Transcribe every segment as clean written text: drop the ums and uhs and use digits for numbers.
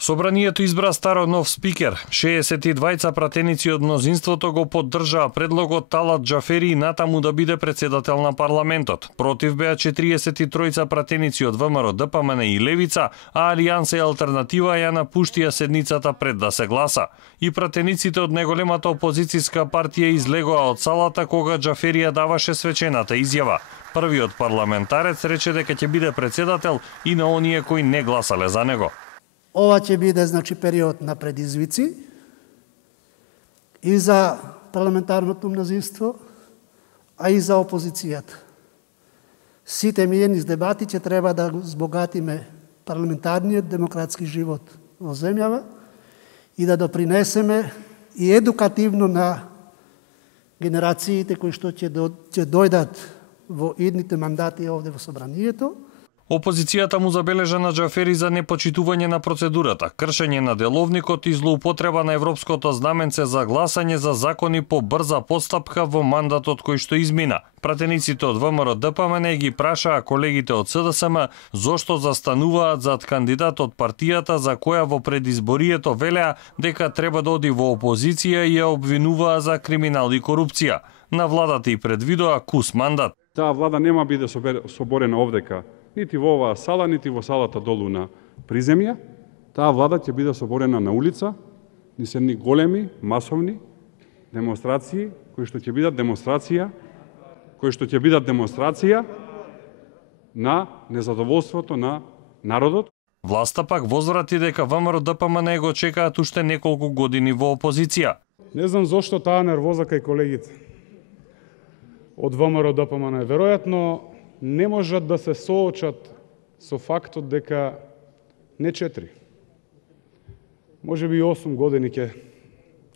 Собранието избра старо нов спикер. 62 пратеници од мнозинството го поддржаа предлогот Талат Џафери натаму да биде председател на парламентот. Против беа 43 пратеници од ВМРО, ДПМН и Левица, а Алијанса и Алтернатива ја напуштија седницата пред да се гласа. И пратениците од неголемата опозицијска партија излегоа од салата кога Џафери ја даваше свечената изјава. Првиот парламентарец рече дека ќе биде председател и на оние кои не гласале за него. Ова ќе биде период на предизвици и за парламентарното мнозинство, а и за опозицијата. Сите ми низ дебати ќе треба да збогатиме парламентарниот демократски живот во земјава и да допринесеме и едукативно на генерациите кои што ќе дојдат во идните мандати овде во собранието. Опозицијата му забележа на Џафери за непочитување на процедурата, кршење на деловникот и злоупотреба на европското знаменце за гласање за закони по брза постапка во мандатот кој што измина. Пратениците од ВМРО ДПМН ги прашаа колегите од СДСМ зошто застануваат зад кандидат од партијата за која во предизборието велеа дека треба да оди во опозиција и ја обвинуваа за криминал и корупција. На владата и предвидоа кус мандат. Таа влада нема биде соборена овдека, нити во оваа сала, нити во салата долу на приземја. Таа влада ќе биде соборена на улица, низ едни големи, масовни демонстрации, кои што ќе бидат демонстрација на незадоволството на народот. Власта пак возврати дека ВМРО ДПМН го чекаат уште неколку години во опозиција. Не знам зошто таа нервоза кај колегите од ВМРО ДПМН. Веројатно не можат да се соочат со фактот дека не 4, може би 8 години ќе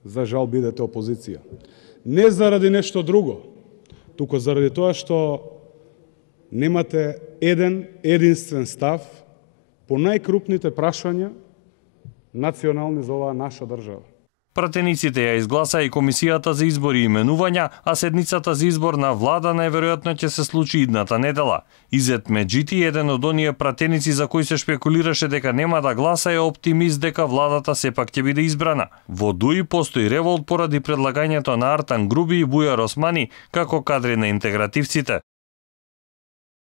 за жал бидете опозиција. Не заради нешто друго, туку заради тоа што немате единствен став по најкрупните прашања национални за оваа наша држава. Пратениците ја изгласа и Комисијата за избори и именувања, а седницата за избор на влада најверојатно ќе се случи идната недела. Изет Меджити, еден од оние пратеници за кои се шпекулираше дека нема да гласа, е оптимист дека владата сепак ќе биде избрана. Во ДУИ постои револт поради предлагањето на Артан Груби и Бујар Османи како кадри на интегративците.